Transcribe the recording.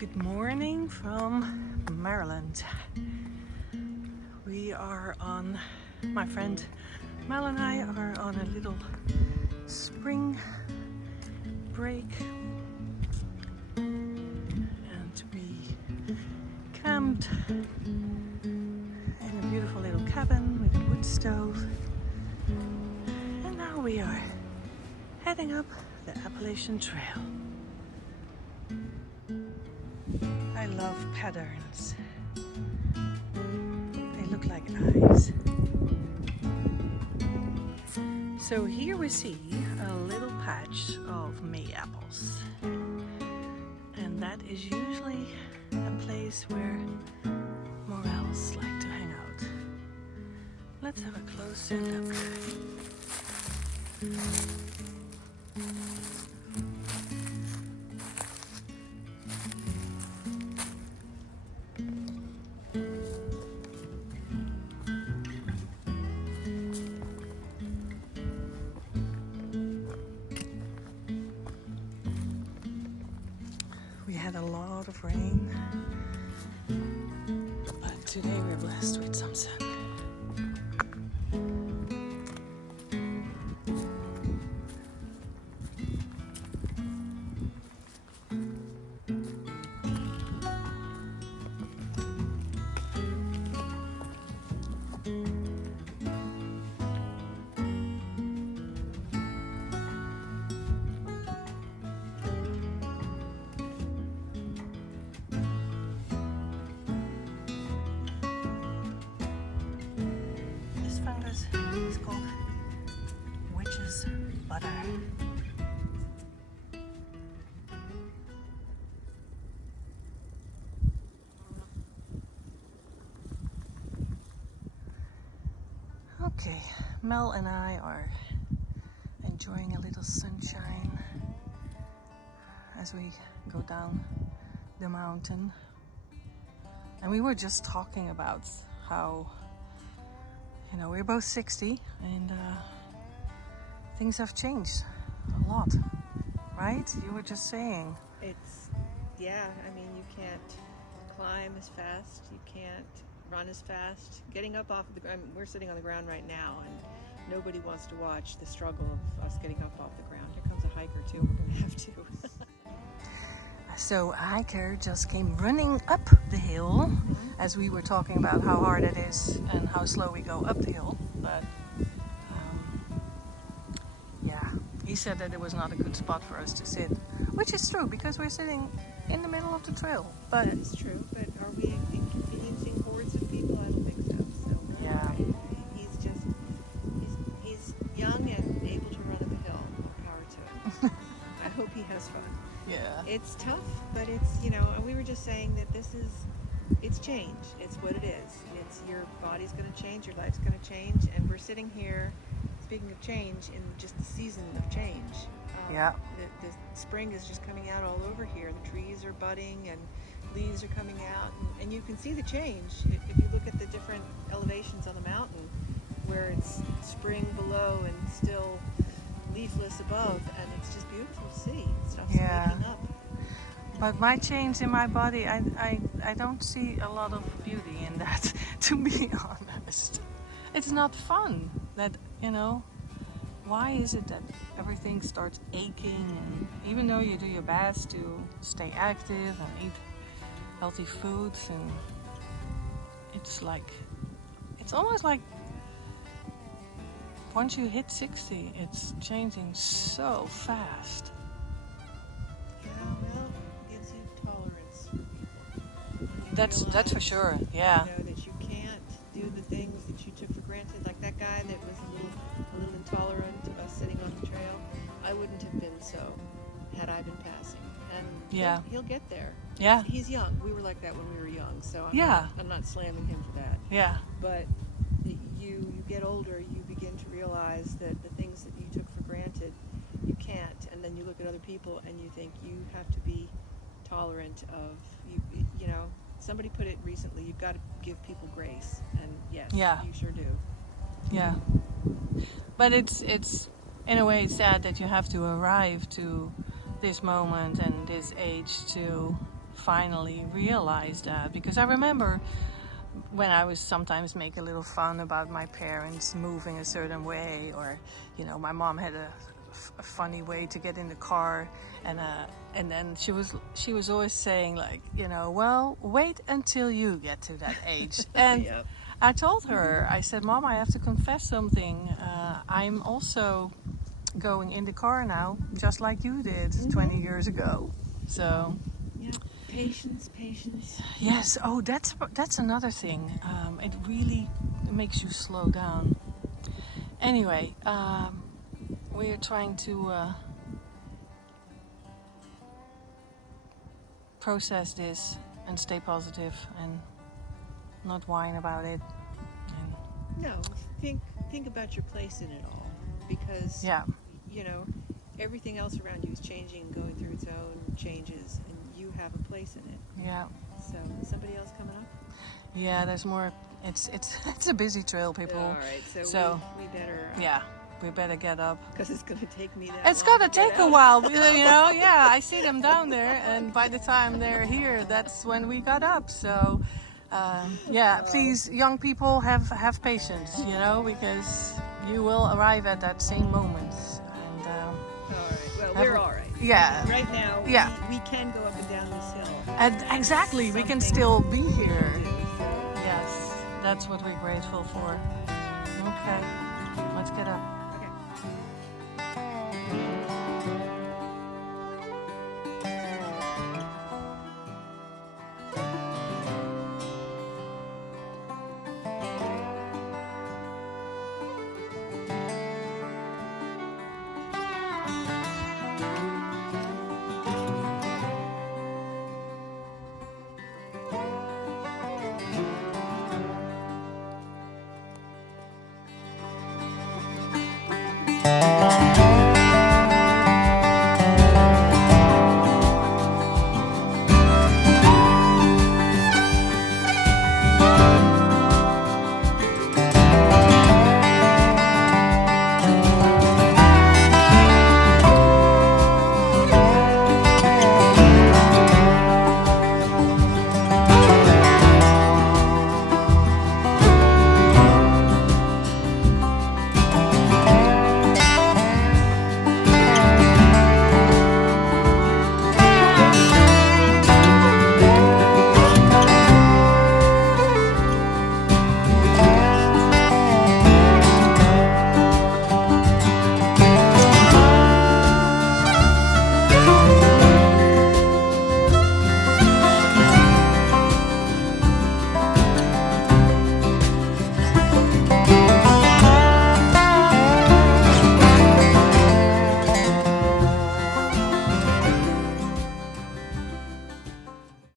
Good morning from Maryland. We are on, my friend Mel and I are on a little spring break, and we camped in a beautiful little cabin with a wood stove, and now we are heading up the Appalachian Trail. I love patterns. They look like eyes. So here we see a little patch of May apples. And that is usually a place where morels like to hang out. Let's have a closer look. We had a lot of rain, but today we're blessed with some sun. It's called witch's butter. Okay, Mel and I are enjoying a little sunshine as we go down the mountain. And we were just talking about how we're both 60 and things have changed a lot, right? You were just saying. I mean, you can't climb as fast, you can't run as fast. Getting up off of the ground, we're sitting on the ground right now, and nobody wants to watch the struggle of us getting up off the ground. Here comes a hiker too, we're gonna have to. So a hiker just came running up the hill as we were talking about how hard it is and how slow we go up the hill. But he said that it was not a good spot for us to sit, which is true because we're sitting in the middle of the trail. But it's true. But are we inconveniencing hordes of people? I don't think so. Yeah. He's young and able to run up a hill. More power to him. I hope he has fun. Yeah. It's tough, but it's, we were just saying that it's change. It's what it is. It's your body's going to change, your life's going to change, and we're sitting here, speaking of change, in just the season of change. Yeah. The spring is just coming out all over here. The trees are budding and leaves are coming out, and you can see the change. If you look at the different elevations on the mountain, where it's spring below and still leafless above, and it's just beautiful to see. Stuff's waking up. But my change in my body, I don't see a lot of beauty in that, to be honest. It's not fun that, why is it that everything starts aching, and even though you do your best to stay active and eat healthy foods, and it's almost like once you hit 60, it's changing so fast. Yeah, well, it gives you tolerance for people. That's for sure, yeah. You know that you can't do the things that you took for granted, like that guy that was a little intolerant of us sitting on the trail. I wouldn't have been so had I been passing. And he'll get there. Yeah. He's young. We were like that when we were young, so I'm not slamming him for that. Yeah. But you get older, you begin to realize that the things that you took for granted, you can't. And then you look at other people and you think you have to be tolerant of, somebody put it recently, you've got to give people grace. And yes, you sure do. Yeah. But it's in a way sad that you have to arrive to this moment and this age to finally realize that, because I remember when I was sometimes make a little fun about my parents moving a certain way, or my mom had a funny way to get in the car, and then she was always saying, like, well, wait until you get to that age. And Yep. I told her, I said, Mom, I have to confess something. I'm also going in the car now, just like you did 20 years ago. So Yeah. Patience. yes. Oh, that's another thing. It really makes you slow down. Anyway, we are trying to process this and stay positive and not whine about it. And No, think about your place in it all, because yeah, everything else around you is changing and going through its own changes, and you have a place in it. yeah, So, is somebody else coming up? yeah. There's more. It's a busy trail, people. All right, so we better. Yeah, we better get up. Because it's going to take me that. It's gonna take a while, Yeah, I see them down there, and by the time they're here, that's when we got up. So, yeah, please, young people, have patience, because you will arrive at that same moment. And All right. Well, we're all right. yeah, Right now, Yeah. we can go up and down this hill. and exactly, we can Something still be to here. do, so. Yes, that's what we're grateful for. Okay, let's get up.